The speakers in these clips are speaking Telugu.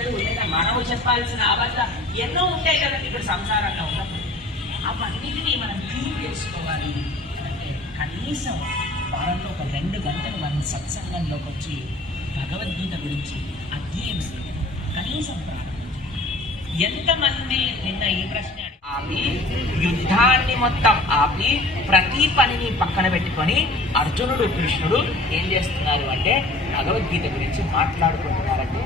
చెడు లేదా మనము చెప్పాల్సిన అబద్ధం ఎన్నో ఉంటాయి కదండి ఇక్కడ సంసారంలో ఉన్నప్పుడు. అవన్నిటినీ మనం క్లీన్ చేసుకోవాలి అంటే కనీసం వారంలో ఒక 2 గంటలు మనం సత్సంగంలోకి వచ్చి భగవద్గీత గురించి అధ్యయనం కనీసం ఎంతమంది నిన్న ఈ ప్రశ్న ఆపి యుద్ధాన్ని మొత్తం ఆపి ప్రతి పనిని పక్కన పెట్టుకొని అర్జునుడు కృష్ణుడు ఏం చేస్తున్నారు అంటే భగవద్గీత గురించి మాట్లాడుకుంటున్నారంటే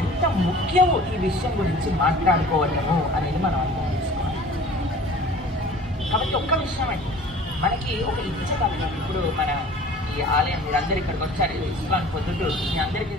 ఎంత ముఖ్యమో ఈ విషయం గురించి మాట్లాడుకోవటము అనేది మనం అర్థం చేసుకోవాలి. కాబట్టి ఒక్క విషయం అంటే మనకి ఒక ఇచ్చ కలగదు. ఇప్పుడు మన ఈ ఆలయం మీరందరూ ఇక్కడికి వచ్చారు, ఇస్లాం పొద్దుటూ మీ అందరికీ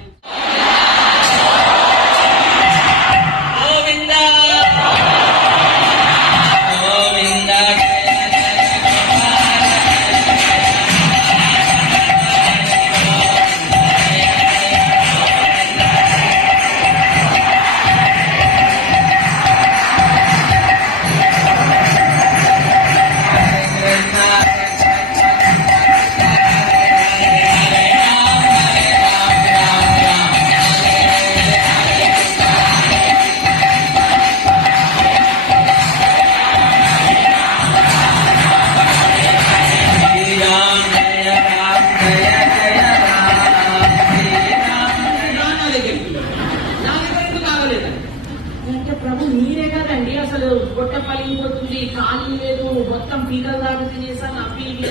పొట్ట పలిగిపోతుంది, ఖాళీ లేదు, మొత్తం పీకలు దాకా తినేసాను, ఆ పీకి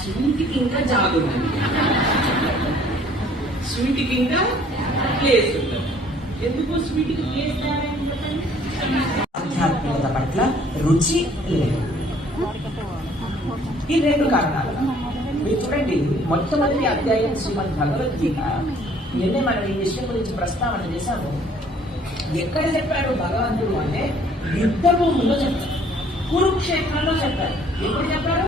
స్వీట్కి ఇంకా జాబ్ ఉంది, స్వీట్కి ఇంకా ప్లేస్ ఉంది. ఎందుకు స్వీట్కి ప్లేస్ తయారైంది చెప్పండి? ఆధ్యాత్మికత పట్ల రుచి లేదు. ఈ 2 కారణాలు. మీరు చూడండి, మొట్టమొదటి అధ్యాయం శ్రీమద్ భగవద్గీత. నిన్నే మనం ఈ విషయం గురించి ప్రస్తావన చేశాము. ఎక్కడ చెప్పాడు భగవంతుడు అంటే యుద్ధ భూముల్లో చెప్పారు, కురుక్షేత్రంలో చెప్పారు. ఎప్పుడు చెప్పారు?